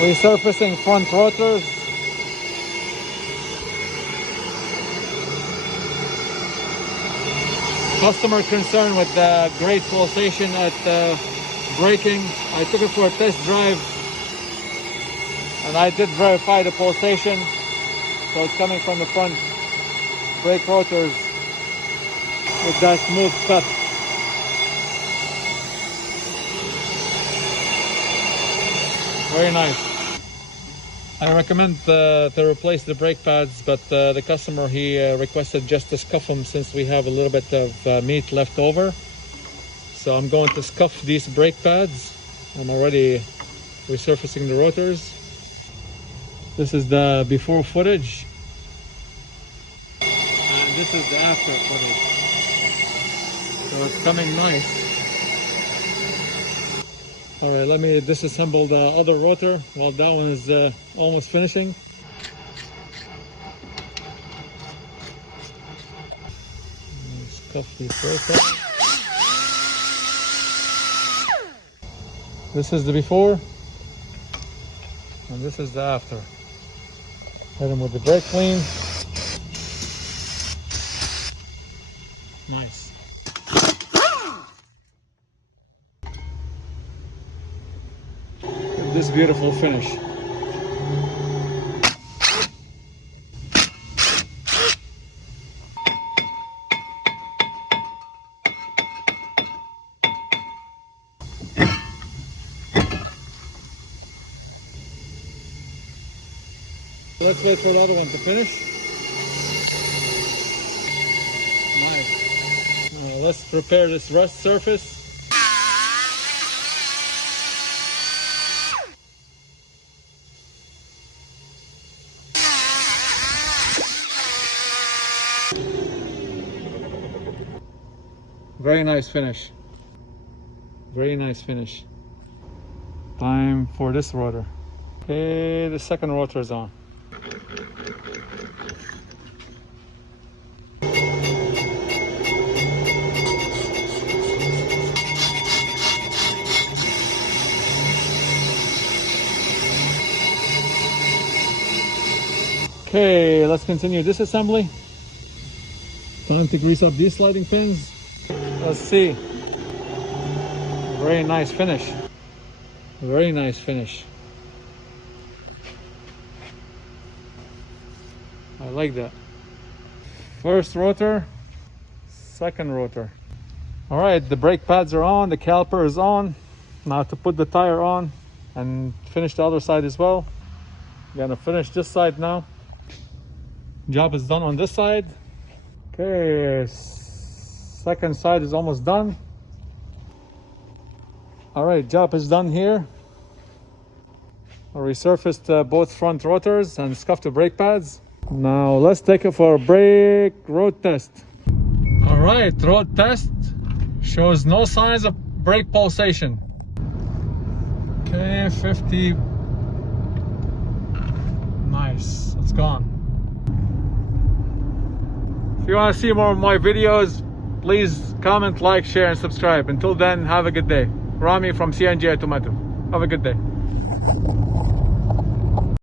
Resurfacing front rotors. Customer concerned with the great pulsation at braking. I took it for a test drive and I did verify the pulsation. So it's coming from the front brake rotors with that smooth cut. Very nice. I recommend to replace the brake pads, but the customer, he requested just to scuff them since we have a little bit of meat left over. So I'm going to scuff these brake pads. I'm already resurfacing the rotors. This is the before footage. And this is the after footage. So it's coming nice. All right, let me disassemble the other rotor while that one is almost finishing. Scuff these brake pads. This is the before, and this is the after. Hit them with the brake clean. Nice. This beautiful finish. Let's wait for the other one to finish. Nice. Now let's prepare this rust surface. Very nice finish. Very nice finish. Time for this rotor. Okay, the second rotor is on. Okay, let's continue disassembly. Time to grease up these sliding pins. Let's see. Very nice finish. Very nice finish. I like that. First rotor, second rotor. All right, the brake pads are on, the caliper is on. Now to put the tire on and finish the other side as well. Gonna finish this side now. Job is done on this side. Okay, second side is almost done. All right, job is done here. I resurfaced both front rotors and scuffed the brake pads. Now let's take it for a brake road test. All right, road test shows no signs of brake pulsation. Okay, 50. Nice, it's gone. If you want to see more of my videos, please comment, like, share, and subscribe. Until then, have a good day. Rami from CNG Automotive. Have a good day.